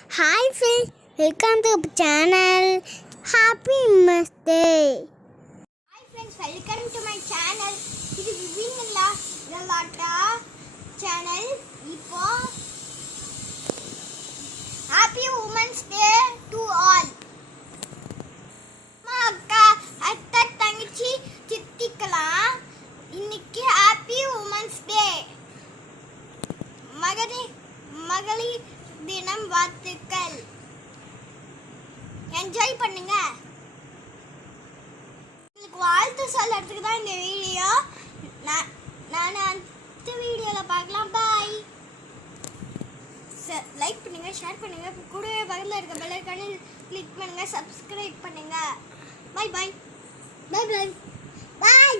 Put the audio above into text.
Hi friends welcome to channel happy மஸ்டே hi friends welcome to my channel இது விபின்லா லாட்டா channel இப்போ happy women's day to all அக்கா அத்தை தங்கச்சி சித்திக்கலாம் இன்னைக்கு ஹாப்பி உமன்ஸ் டே மகளிர் மகளிர் தினம் வாழ்த்துக்கள். என்ஜாய் பண்ணுங்க. உங்களுக்கு வாழ்த்து சொல்றதுக்கு தான் இந்த வீடியோ. நான் நான் அடுத்த வீடியோவில் பார்க்கலாம். பாய் லைக் பண்ணுங்க ஷேர் பண்ணுங்க. கூடவே பக்கத்தில் இருக்க பெல் ஐக்கானில் கிளிக் பண்ணுங்க சப்ஸ்கிரைப் பண்ணுங்க. Bye bye bye bye bye bye